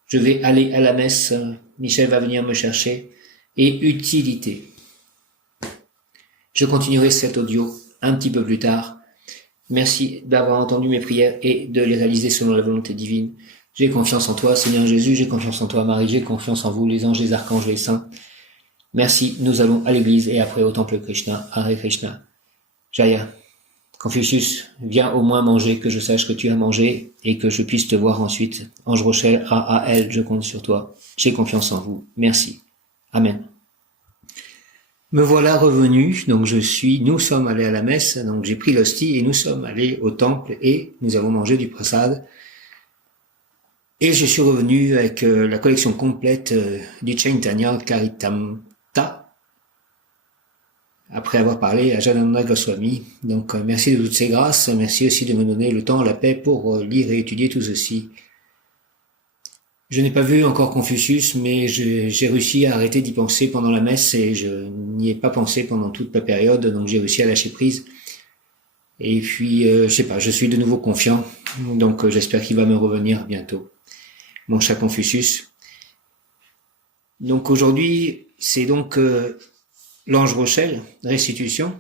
Je vais aller à la messe. Michel va venir me chercher. Et utilité. Je continuerai cet audio un petit peu plus tard. Merci d'avoir entendu mes prières et de les réaliser selon la volonté divine. J'ai confiance en toi, Seigneur Jésus, j'ai confiance en toi, Marie, j'ai confiance en vous, les anges, les archanges, les saints. Merci, nous allons à l'église et après au temple Krishna, Hare Krishna. Jaya, Confucius, viens au moins manger, que je sache que tu as mangé et que je puisse te voir ensuite. Ange Rochelle, A.A.L., je compte sur toi. J'ai confiance en vous. Merci. Amen. Me voilà revenu, donc nous sommes allés à la messe, donc j'ai pris l'hostie et nous sommes allés au temple et nous avons mangé du prasad. Et je suis revenu avec la collection complète du Chaitanya Charitamrita, après avoir parlé à Jananda Goswami. Donc merci de toutes ces grâces, merci aussi de me donner le temps, la paix pour lire et étudier tout ceci. Je n'ai pas vu encore Confucius, mais j'ai réussi à arrêter d'y penser pendant la messe et je n'y ai pas pensé pendant toute la période, donc j'ai réussi à lâcher prise. Et puis, je suis de nouveau confiant, donc j'espère qu'il va me revenir bientôt, mon cher Confucius. Donc aujourd'hui, c'est donc l'ange Rochelle, restitution.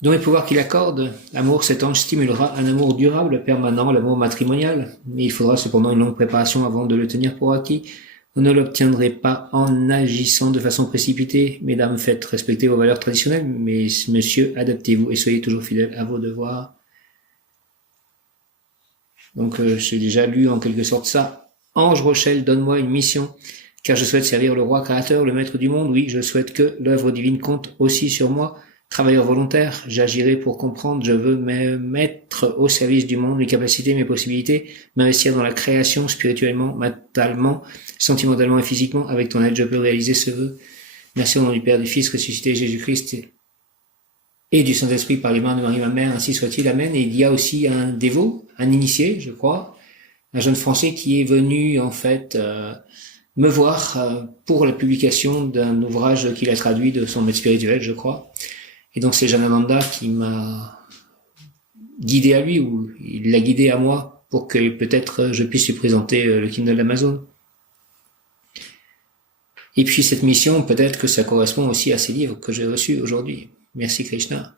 Dans les pouvoirs qu'il accorde, l'amour, cet ange stimulera un amour durable, permanent, l'amour matrimonial. Mais il faudra cependant une longue préparation avant de le tenir pour acquis. Vous ne l'obtiendrez pas en agissant de façon précipitée. Mesdames, faites respecter vos valeurs traditionnelles, mais messieurs, adaptez-vous et soyez toujours fidèles à vos devoirs. Donc j'ai déjà lu en quelque sorte ça. Ange Rochelle, donne-moi une mission, car je souhaite servir le roi créateur, le maître du monde. Oui, je souhaite que l'œuvre divine compte aussi sur moi. Travailleur volontaire, j'agirai pour comprendre, je veux me mettre au service du monde, mes capacités, mes possibilités, m'investir dans la création spirituellement, mentalement, sentimentalement et physiquement. Avec ton aide, je peux réaliser ce vœu. Merci au nom du Père, du Fils ressuscité, Jésus-Christ et du Saint-Esprit par les mains de Marie, ma mère, ainsi soit-il, amen. Et il y a aussi un dévot, un initié, je crois, un jeune Français qui est venu, en fait, me voir pour la publication d'un ouvrage qu'il a traduit de son maître spirituel, je crois. Et donc c'est Janananda qui m'a guidé à lui ou il l'a guidé à moi pour que peut-être je puisse lui présenter le Kindle d'Amazon. Et puis cette mission, peut-être que ça correspond aussi à ces livres que j'ai reçus aujourd'hui. Merci Krishna.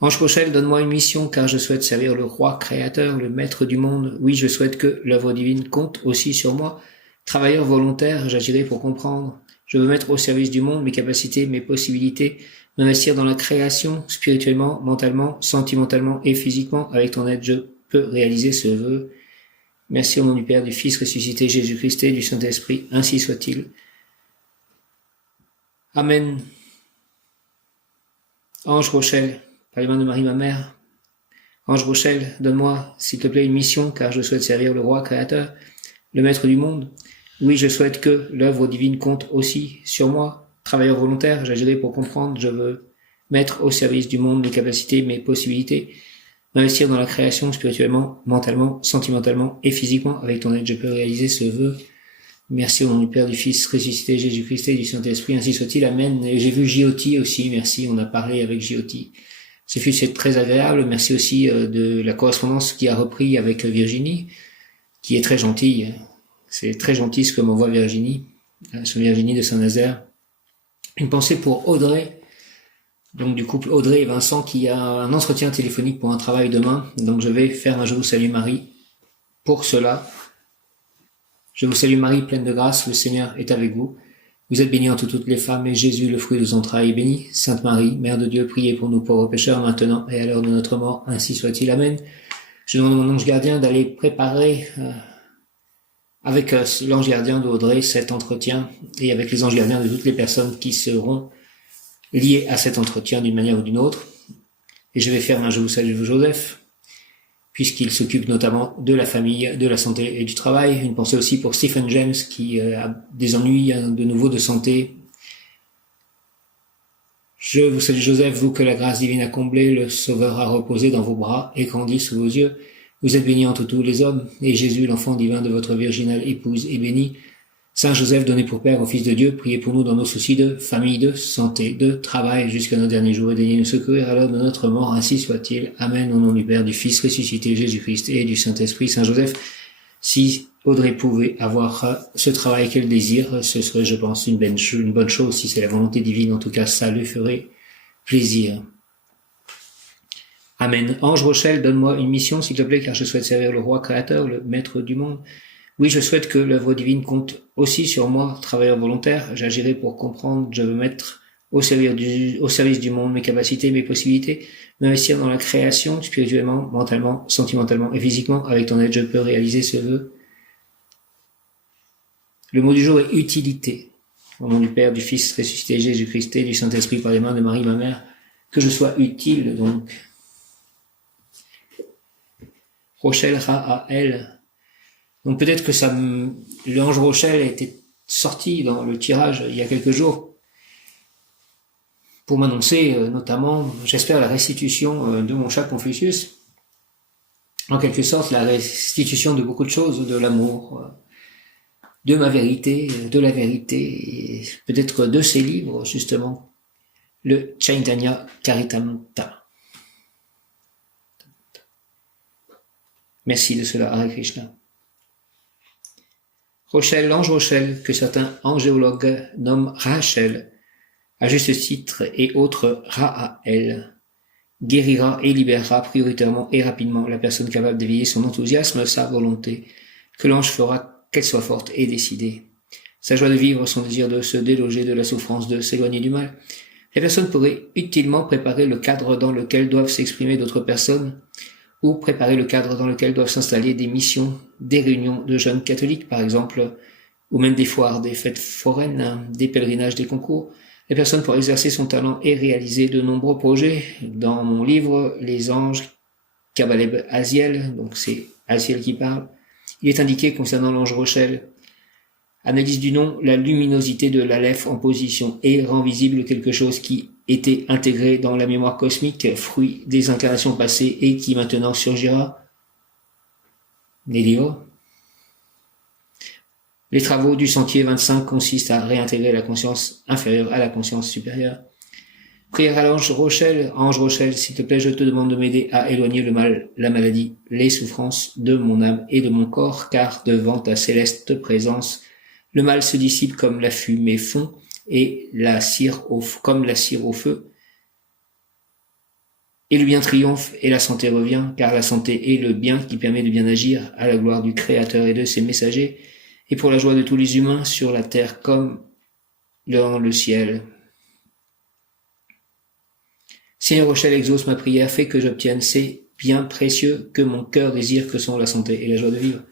Ange Rochelle, donne-moi une mission car je souhaite servir le roi créateur, le maître du monde. Oui, je souhaite que l'œuvre divine compte aussi sur moi. Travailleur volontaire, j'agirai pour comprendre. Je veux mettre au service du monde mes capacités, mes possibilités, m'investir dans la création, spirituellement, mentalement, sentimentalement et physiquement. Avec ton aide, je peux réaliser ce vœu. Merci au nom du Père, du Fils ressuscité, Jésus-Christ et du Saint-Esprit. Ainsi soit-il. Amen. Ange Rochelle, par les mains de Marie, ma mère. Ange Rochelle, donne-moi, s'il te plaît, une mission, car je souhaite servir le roi créateur, le maître du monde. Oui, je souhaite que l'œuvre divine compte aussi sur moi. Travailleur volontaire, j'agirai pour comprendre, je veux mettre au service du monde mes capacités, mes possibilités, m'investir dans la création spirituellement, mentalement, sentimentalement et physiquement. Avec ton aide, je peux réaliser ce vœu. Merci au nom du Père, du Fils ressuscité, Jésus-Christ et du Saint-Esprit, ainsi soit-il. Amen. Et j'ai vu J.O.T. aussi, merci, on a parlé avec J.O.T. C'est très agréable. Merci aussi de la correspondance qui a repris avec Virginie, qui est très gentille. C'est très gentil ce que m'envoie Virginie, Virginie de Saint-Nazaire. Une pensée pour Audrey, donc du couple Audrey et Vincent, qui a un entretien téléphonique pour un travail demain. Donc je vais faire un Je vous salue Marie pour cela. Je vous salue Marie, pleine de grâce, le Seigneur est avec vous. Vous êtes bénie entre toutes les femmes, et Jésus, le fruit de son entrailles, est béni. Sainte Marie, Mère de Dieu, priez pour nous pauvres pécheurs, maintenant et à l'heure de notre mort, ainsi soit-il. Amen. Je demande à mon ange gardien d'aller préparer avec l'ange gardien d'Audrey cet entretien, et avec les anges gardiens de toutes les personnes qui seront liées à cet entretien d'une manière ou d'une autre. Et je vais faire un Je vous salue Joseph, puisqu'il s'occupe notamment de la famille, de la santé et du travail. Une pensée aussi pour Stephen James, qui a des ennuis de nouveau de santé. Je vous salue Joseph, vous que la grâce divine a comblé, le Sauveur a reposé dans vos bras et grandi sous vos yeux. Vous êtes béni entre tous les hommes, et Jésus, l'enfant divin de votre virginale épouse, est béni. Saint Joseph, donné pour Père au Fils de Dieu, priez pour nous dans nos soucis de famille, de santé, de travail, jusqu'à nos derniers jours, et daignez nous secourir à l'heure de notre mort, ainsi soit-il. Amen, au nom du Père, du Fils ressuscité, Jésus-Christ et du Saint-Esprit. Saint Joseph, si Audrey pouvait avoir ce travail qu'elle désire, ce serait, je pense, une bonne chose, si c'est la volonté divine, en tout cas, ça lui ferait plaisir. Amen. Ange Rochelle, donne-moi une mission, s'il te plaît, car je souhaite servir le roi créateur, le maître du monde. Oui, je souhaite que l'œuvre divine compte aussi sur moi, travailleur volontaire. J'agirai pour comprendre, je veux mettre au service du monde mes capacités, mes possibilités, m'investir dans la création, spirituellement, mentalement, sentimentalement et physiquement. Avec ton aide, je peux réaliser ce vœu. Le mot du jour est utilité. Au nom du Père, du Fils ressuscité, Jésus-Christ et du Saint-Esprit par les mains de Marie, ma mère, que je sois utile, donc. Rochelle, Ra-A-L. Donc peut-être que l'ange Rochelle était sorti dans le tirage il y a quelques jours pour m'annoncer notamment, j'espère, la restitution de mon chat Confucius. En quelque sorte, la restitution de beaucoup de choses, de l'amour, de ma vérité, de la vérité, et peut-être de ses livres, justement, le Chaitanya Charitamrita. Merci de cela, Hare Krishna. Rochelle, l'ange Rochelle, que certains angéologues nomment Rachel, à juste titre, et autres Ra-A-L, guérira et libérera prioritairement et rapidement la personne capable d'éveiller son enthousiasme, sa volonté, que l'ange fera qu'elle soit forte et décidée. Sa joie de vivre, son désir de se déloger de la souffrance, de s'éloigner du mal. Les personnes pourraient utilement préparer le cadre dans lequel doivent s'exprimer d'autres personnes, ou préparer le cadre dans lequel doivent s'installer des missions, des réunions de jeunes catholiques, par exemple, ou même des foires, des fêtes foraines, des pèlerinages, des concours. Les personnes pour exercer son talent et réaliser de nombreux projets. Dans mon livre, Les anges, Kabaleb Aziel, donc c'est Aziel qui parle, il est indiqué concernant l'ange Rochelle, analyse du nom, la luminosité de l'Aleph en position et rend visible quelque chose qui était intégré dans la mémoire cosmique, fruit des incarnations passées et qui maintenant surgira. Nélio. Les travaux du sentier 25 consistent à réintégrer la conscience inférieure à la conscience supérieure. Prière à l'ange Rochelle. Ange Rochelle, s'il te plaît, je te demande de m'aider à éloigner le mal, la maladie, les souffrances de mon âme et de mon corps, car devant ta céleste présence, le mal se dissipe comme la fumée fond et comme la cire au feu. Et le bien triomphe et la santé revient, car la santé est le bien qui permet de bien agir à la gloire du Créateur et de ses messagers, et pour la joie de tous les humains sur la terre comme dans le ciel. Seigneur Rochelle, exauce ma prière, fais que j'obtienne ces biens précieux que mon cœur désire, que sont la santé et la joie de vivre.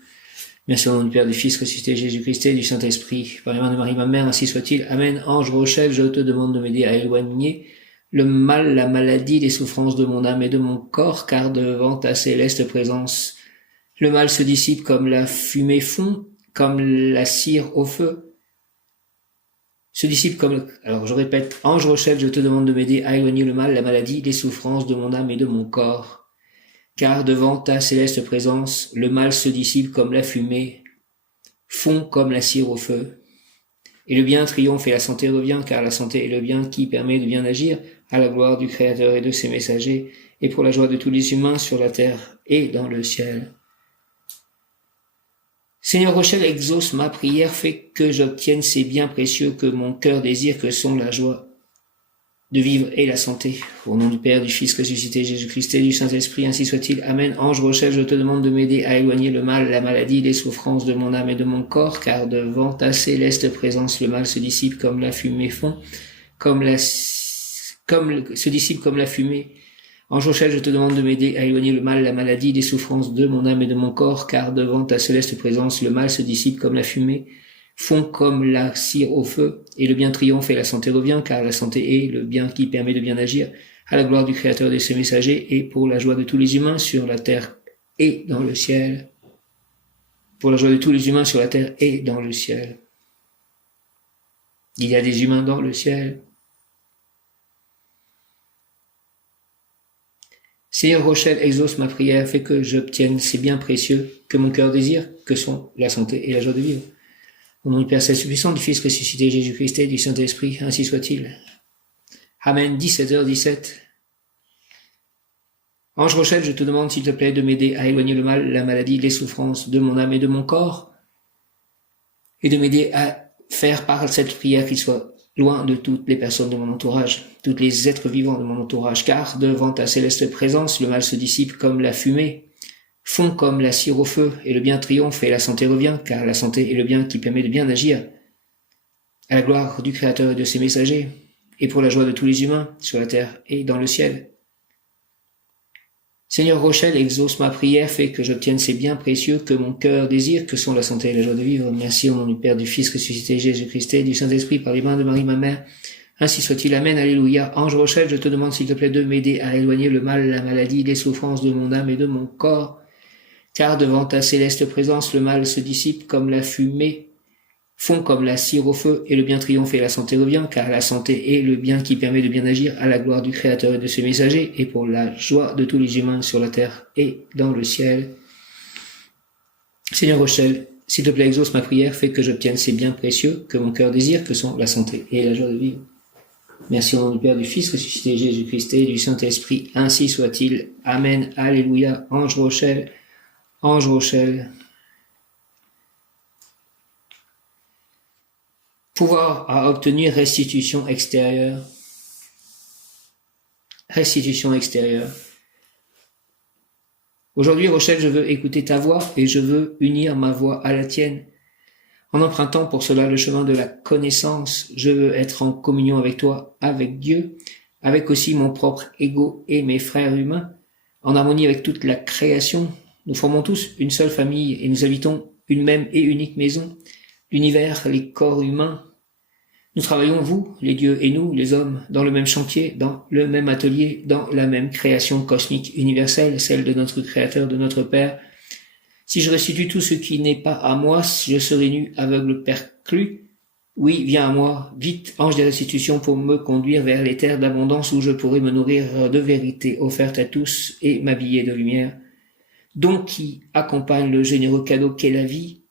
Merci au nom du Père, du Fils, ressuscité Jésus-Christ et du Saint-Esprit, par les mains de Marie, ma mère, ainsi soit-il. Amen. Ange Rochelle, je te demande de m'aider à éloigner le mal, la maladie, les souffrances de mon âme et de mon corps, car devant ta céleste présence, le mal se dissipe comme la fumée fond, comme la cire au feu. Se dissipe comme... Alors je répète, Ange Rochelle, je te demande de m'aider à éloigner le mal, la maladie, les souffrances de mon âme et de mon corps. Car devant ta céleste présence, le mal se dissipe comme la fumée, fond comme la cire au feu. Et le bien triomphe et la santé revient, car la santé est le bien qui permet de bien agir à la gloire du Créateur et de ses messagers, et pour la joie de tous les humains sur la terre et dans le ciel. Seigneur Rochelle, exauce ma prière, fais que j'obtienne ces biens précieux que mon cœur désire, que sont la joie de vivre et la santé. Au nom du Père, du Fils ressuscité, Jésus-Christ et du Saint-Esprit, ainsi soit-il. Amen. Ange Rochelle, je te demande de m'aider à éloigner le mal, la maladie, les souffrances de mon âme et de mon corps, car devant ta céleste présence, le mal se dissipe comme la fumée fond, se dissipe comme la fumée. Ange Rochelle, je te demande de m'aider à éloigner le mal, la maladie, les souffrances de mon âme et de mon corps, car devant ta céleste présence, le mal se dissipe comme la fumée, fond comme la cire au feu, et le bien triomphe et la santé revient, car la santé est le bien qui permet de bien agir, à la gloire du Créateur et de ses messagers, et pour la joie de tous les humains sur la terre et dans le ciel. Pour la joie de tous les humains sur la terre et dans le ciel. Il y a des humains dans le ciel. Seigneur Rochelle, exauce ma prière, fais que j'obtienne ces biens précieux que mon cœur désire, que sont la santé et la joie de vivre. Au nom du Père Saint-Puissant, du Fils ressuscité Jésus-Christ et du Saint-Esprit, ainsi soit-il. Amen. 17h17. Ange Rochelle, je te demande, s'il te plaît, de m'aider à éloigner le mal, la maladie, les souffrances de mon âme et de mon corps, et de m'aider à faire par cette prière qu'il soit loin de toutes les personnes de mon entourage, tous les êtres vivants de mon entourage, car devant ta céleste présence, le mal se dissipe comme la fumée, fond comme la cire au feu, et le bien triomphe et la santé revient, car la santé est le bien qui permet de bien agir, à la gloire du Créateur et de ses messagers, et pour la joie de tous les humains, sur la terre et dans le ciel. Seigneur Rochelle, exauce ma prière, fais que j'obtienne ces biens précieux que mon cœur désire, que sont la santé et la joie de vivre. Merci au nom du Père, du Fils ressuscité Jésus-Christ et du Saint-Esprit, par les mains de Marie, ma mère. Ainsi soit-il. Amen. Alléluia. Ange Rochelle, je te demande, s'il te plaît, de m'aider à éloigner le mal, la maladie, les souffrances de mon âme et de mon corps, car devant ta céleste présence, le mal se dissipe comme la fumée, fond comme la cire au feu, et le bien triomphe et la santé revient, car la santé est le bien qui permet de bien agir à la gloire du Créateur et de ses messagers, et pour la joie de tous les humains sur la terre et dans le ciel. Seigneur Rochelle, s'il te plaît, exauce ma prière, fais que j'obtienne ces biens précieux que mon cœur désire, que sont la santé et la joie de vivre. Merci au nom du Père, du Fils ressuscité Jésus-Christ et du Saint-Esprit, ainsi soit-il. Amen. Alléluia. Ange Rochelle, Ange Rochelle. Pouvoir à obtenir restitution extérieure. Restitution extérieure. Aujourd'hui, Rochelle, je veux écouter ta voix et je veux unir ma voix à la tienne. En empruntant pour cela le chemin de la connaissance, je veux être en communion avec toi, avec Dieu, avec aussi mon propre ego et mes frères humains, en harmonie avec toute la création. Nous formons tous une seule famille et nous habitons une même et unique maison, l'univers, les corps humains. Nous travaillons, vous, les dieux et nous, les hommes, dans le même chantier, dans le même atelier, dans la même création cosmique universelle, celle de notre Créateur, de notre Père. Si je restitue tout ce qui n'est pas à moi, je serai nu, aveugle, perclus. Oui, viens à moi, vite, ange des restitutions, pour me conduire vers les terres d'abondance où je pourrai me nourrir de vérité offerte à tous et m'habiller de lumière. Don qui accompagne le généreux cadeau qu'est la vie.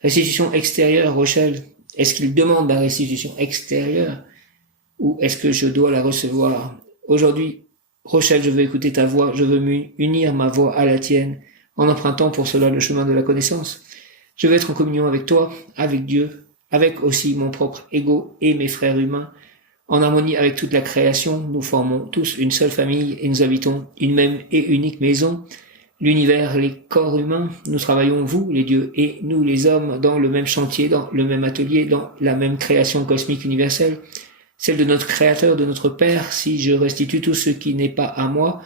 Restitution extérieure, Rochelle. Est-ce qu'il demande la restitution extérieure ou est-ce que je dois la recevoir? Aujourd'hui, Rochelle, je veux écouter ta voix, je veux unir ma voix à la tienne en empruntant pour cela le chemin de la connaissance. Je veux être en communion avec toi, avec Dieu, avec aussi mon propre ego et mes frères humains. En harmonie avec toute la création, nous formons tous une seule famille et nous habitons une même et unique maison. L'univers, les corps humains, nous travaillons, vous, les dieux, et nous, les hommes, dans le même chantier, dans le même atelier, dans la même création cosmique universelle, celle de notre Créateur, de notre Père. Si je restitue tout ce qui n'est pas à moi,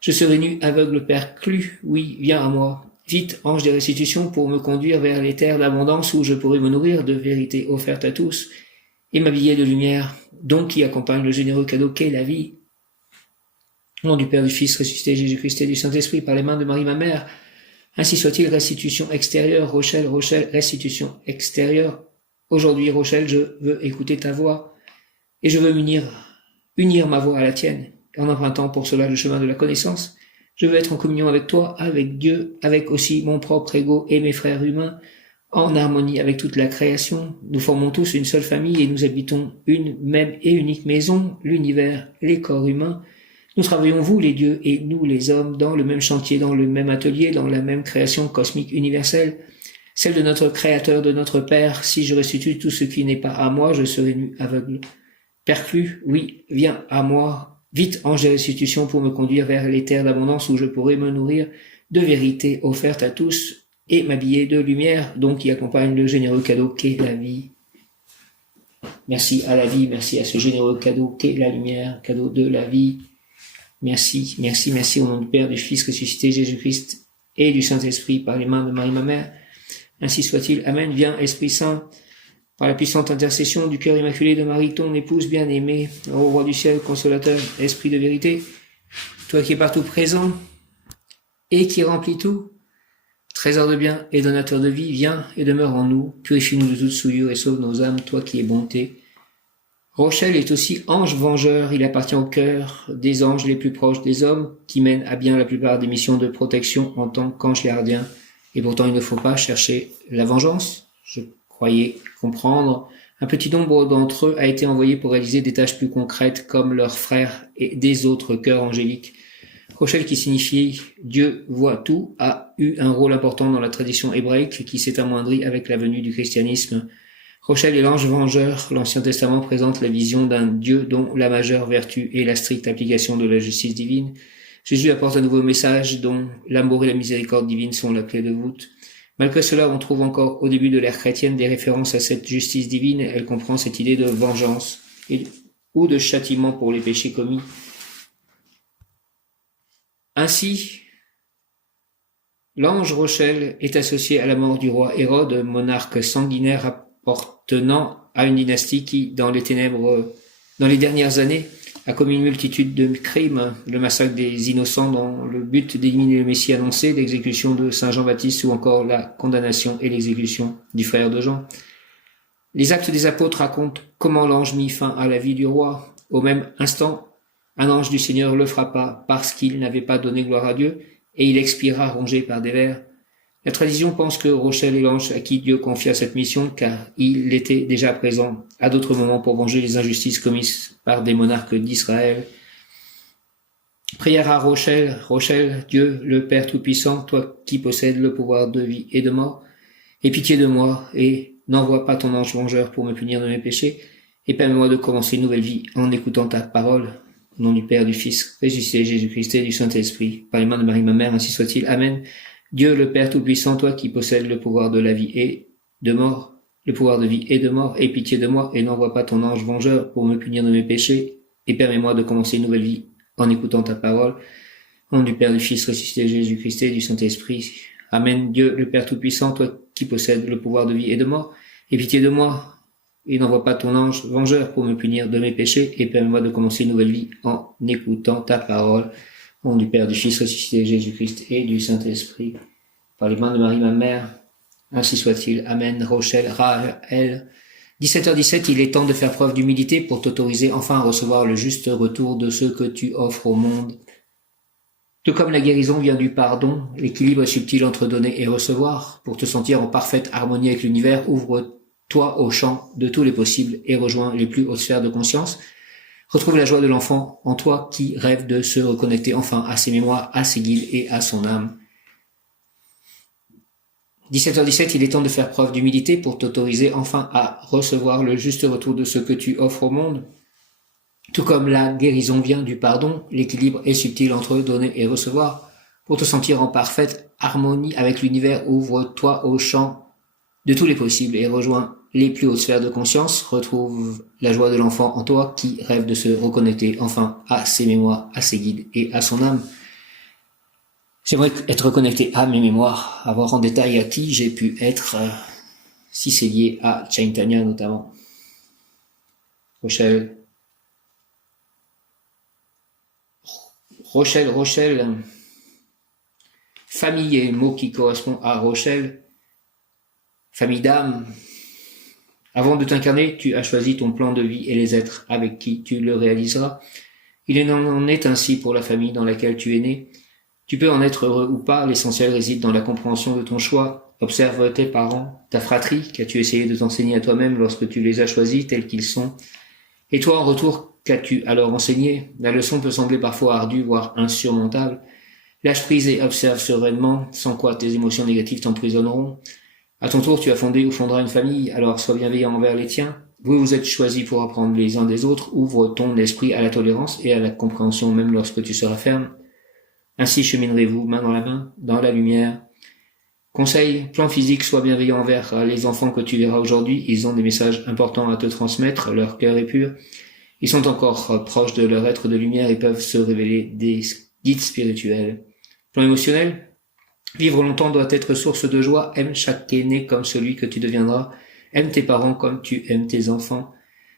je serai nu, aveugle, perclus. Oui, viens à moi. Vite, ange des restitutions, pour me conduire vers les terres d'abondance où je pourrai me nourrir de vérités offertes à tous et m'habiller de lumière, don qui accompagne le généreux cadeau qu'est la vie. Au nom du Père, du Fils, ressuscité Jésus-Christ et du Saint-Esprit, par les mains de Marie, ma mère, ainsi soit-il. Restitution extérieure, Rochelle, Rochelle, restitution extérieure. Aujourd'hui, Rochelle, je veux écouter ta voix et je veux unir ma voix à la tienne, en empruntant pour cela le chemin de la connaissance. Je veux être en communion avec toi, avec Dieu, avec aussi mon propre ego et mes frères humains, en harmonie avec toute la création. Nous formons tous une seule famille et nous habitons une même et unique maison, l'univers, les corps humains. Nous travaillons, vous, les dieux, et nous, les hommes, dans le même chantier, dans le même atelier, dans la même création cosmique universelle, celle de notre Créateur, de notre Père. Si je restitue tout ce qui n'est pas à moi, je serai nu, aveugle, perclus. Oui, viens à moi. Vite, ange de restitution, pour me conduire vers les terres d'abondance où je pourrai me nourrir de vérités offertes à tous et m'habiller de lumière, donc qui accompagne le généreux cadeau qu'est la vie. Merci à la vie, merci à ce généreux cadeau qu'est la lumière, cadeau de la vie. Merci, merci, merci au nom du Père, du Fils ressuscité Jésus-Christ et du Saint-Esprit par les mains de Marie ma mère. Ainsi soit-il. Amen. Viens, Esprit Saint, par la puissante intercession du cœur immaculé de Marie, ton épouse bien-aimée, ô roi du ciel, consolateur, esprit de vérité, toi qui es partout présent et qui remplis tout, trésor de bien et donateur de vie, viens et demeure en nous, purifie-nous de toute souillure et sauve nos âmes, toi qui es bonté. Rochelle est aussi ange vengeur, il appartient au cœur des anges les plus proches des hommes, qui mènent à bien la plupart des missions de protection en tant qu'ange gardien. Et pourtant il ne faut pas chercher la vengeance. Je croyais comprendre. Un petit nombre d'entre eux a été envoyé pour réaliser des tâches plus concrètes comme leurs frères et des autres cœurs angéliques. Rochelle, qui signifie Dieu voit tout, a eu un rôle important dans la tradition hébraïque qui s'est amoindrie avec la venue du christianisme. Rochelle est l'ange vengeur. L'Ancien Testament présente la vision d'un Dieu dont la majeure vertu est la stricte application de la justice divine. Jésus apporte un nouveau message dont l'amour et la miséricorde divine sont la clé de voûte. Malgré cela, on trouve encore au début de l'ère chrétienne des références à cette justice divine. Elle comprend cette idée de vengeance ou de châtiment pour les péchés commis. Ainsi, l'ange Rochelle est associé à la mort du roi Hérode, monarque sanguinaire appartenant à une dynastie qui, dans les ténèbres, dans les dernières années, a commis une multitude de crimes, le massacre des innocents dans le but d'éliminer le Messie annoncé, l'exécution de Saint Jean-Baptiste ou encore la condamnation et l'exécution du frère de Jean. Les Actes des Apôtres racontent comment l'ange mit fin à la vie du roi. Au même instant, un ange du Seigneur le frappa parce qu'il n'avait pas donné gloire à Dieu et il expira rongé par des vers. La tradition pense que Rochelle est l'ange à qui Dieu confia cette mission car il était déjà présent à d'autres moments pour venger les injustices commises par des monarques d'Israël. Prière à Rochelle. Rochelle, Dieu, le Père Tout-Puissant, toi qui possèdes le pouvoir de vie et de mort, aie pitié de moi et n'envoie pas ton ange vengeur pour me punir de mes péchés et permets-moi de commencer une nouvelle vie en écoutant ta parole. Au nom du Père, du Fils, ressuscité Jésus-Christ et du Saint-Esprit, par les mains de Marie ma mère, ainsi soit-il. Amen. Dieu, le Père Tout-Puissant, toi qui possèdes le pouvoir de la vie et de mort, le pouvoir de vie et de mort, aie pitié de moi et n'envoie pas ton ange vengeur pour me punir de mes péchés et permets-moi de commencer une nouvelle vie en écoutant ta parole. Au nom du Père, du Fils, ressuscité Jésus-Christ et du Saint-Esprit. Amen. Dieu, le Père Tout-Puissant, toi qui possèdes le pouvoir de vie et de mort, aie pitié de moi et n'envoie pas ton ange vengeur pour me punir de mes péchés et permets-moi de commencer une nouvelle vie en écoutant ta parole. Au nom du Père, du Fils, ressuscité Jésus-Christ et du Saint-Esprit, par les mains de Marie, ma mère, ainsi soit-il. Amen. Rochelle, Raël. 17h17, il est temps de faire preuve d'humilité pour t'autoriser enfin à recevoir le juste retour de ce que tu offres au monde. Tout comme la guérison vient du pardon, l'équilibre est subtil entre donner et recevoir. Pour te sentir en parfaite harmonie avec l'univers, ouvre-toi au champ de tous les possibles et rejoins les plus hautes sphères de conscience. Retrouve la joie de l'enfant en toi qui rêve de se reconnecter enfin à ses mémoires, à ses guides et à son âme. 17h17, il est temps de faire preuve d'humilité pour t'autoriser enfin à recevoir le juste retour de ce que tu offres au monde. Tout comme la guérison vient du pardon, l'équilibre est subtil entre donner et recevoir. Pour te sentir en parfaite harmonie avec l'univers, ouvre-toi au champ de tous les possibles et rejoins les plus hautes sphères de conscience. Retrouve la joie de l'enfant en toi qui rêve de se reconnecter enfin à ses mémoires, à ses guides et à son âme. J'aimerais être connecté à mes mémoires, avoir en détail à qui j'ai pu être, si c'est lié à Chaitanya notamment. Rochelle, famille est mot qui correspond à Rochelle, famille d'âme. Avant de t'incarner, tu as choisi ton plan de vie et les êtres avec qui tu le réaliseras. Il en est ainsi pour la famille dans laquelle tu es né. Tu peux en être heureux ou pas, l'essentiel réside dans la compréhension de ton choix. Observe tes parents, ta fratrie, qu'as-tu essayé de t'enseigner à toi-même lorsque tu les as choisis tels qu'ils sont. Et toi, en retour, qu'as-tu alors enseigné? La leçon peut sembler parfois ardue, voire insurmontable. Lâche prise et observe sereinement, sans quoi tes émotions négatives t'emprisonneront. À ton tour, tu as fondé ou fonderas une famille, alors sois bienveillant envers les tiens. Vous vous êtes choisis pour apprendre les uns des autres, ouvre ton esprit à la tolérance et à la compréhension même lorsque tu seras ferme. Ainsi cheminerez-vous main dans la main, dans la lumière. Conseil, plan physique, sois bienveillant envers les enfants que tu verras aujourd'hui. Ils ont des messages importants à te transmettre, leur cœur est pur. Ils sont encore proches de leur être de lumière et peuvent se révéler des guides spirituels. Plan émotionnel, vivre longtemps doit être source de joie. Aime chaque aîné comme celui que tu deviendras. Aime tes parents comme tu aimes tes enfants.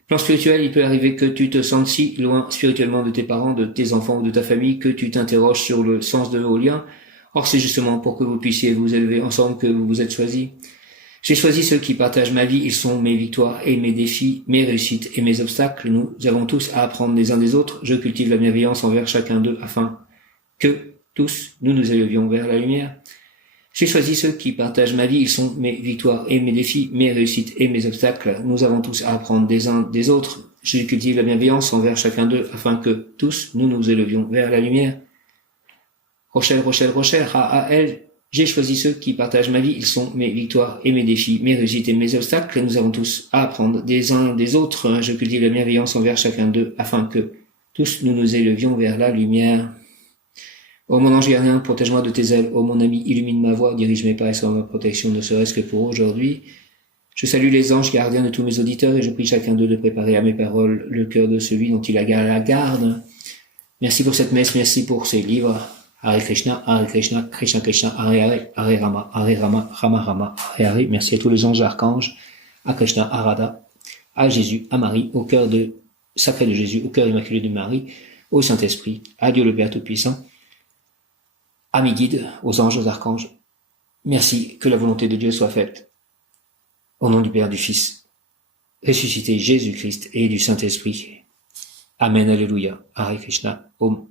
Plan spirituel, il peut arriver que tu te sentes si loin spirituellement de tes parents, de tes enfants ou de ta famille que tu t'interroges sur le sens de vos liens. Or, c'est justement pour que vous puissiez vous élever ensemble que vous vous êtes choisis. J'ai choisi ceux qui partagent ma vie, ils sont mes victoires et mes défis, mes réussites et mes obstacles. Nous avons tous à apprendre les uns des autres. Je cultive la bienveillance envers chacun d'eux afin que tous nous nous élevions vers la lumière. J'ai choisi ceux qui partagent ma vie, ils sont mes victoires et mes défis, mes réussites et mes obstacles. Nous avons tous à apprendre des uns des autres. Je cultive la bienveillance envers chacun d'eux afin que tous nous nous élevions vers la lumière. Rochelle, Raal, j'ai choisi ceux qui partagent ma vie, ils sont mes victoires et mes défis, mes réussites et mes obstacles. Nous avons tous à apprendre des uns des autres. Je cultive la bienveillance envers chacun d'eux afin que tous nous nous élevions vers la lumière. Ô mon ange gardien, protège-moi de tes ailes. Ô mon ami, illumine ma voie, dirige mes pas et sois ma protection, ne serait-ce que pour aujourd'hui. Je salue les anges gardiens de tous mes auditeurs et je prie chacun d'eux de préparer à mes paroles le cœur de celui dont il a la garde. Merci pour cette messe, merci pour ces livres. Hare Krishna, Krishna Krishna, Hare Hare, Hare Rama, Rama Rama, Hare Hare. Merci à tous les anges archanges, à Krishna, à Radha, à Jésus, à Marie, au cœur sacré de Jésus, au cœur immaculé de Marie, au Saint-Esprit, à Dieu le Père Tout-Puissant, à mes guides, aux anges, aux archanges. Merci que la volonté de Dieu soit faite. Au nom du Père, du Fils, ressuscité Jésus-Christ et du Saint-Esprit. Amen, Alléluia, Hare Krishna, Om.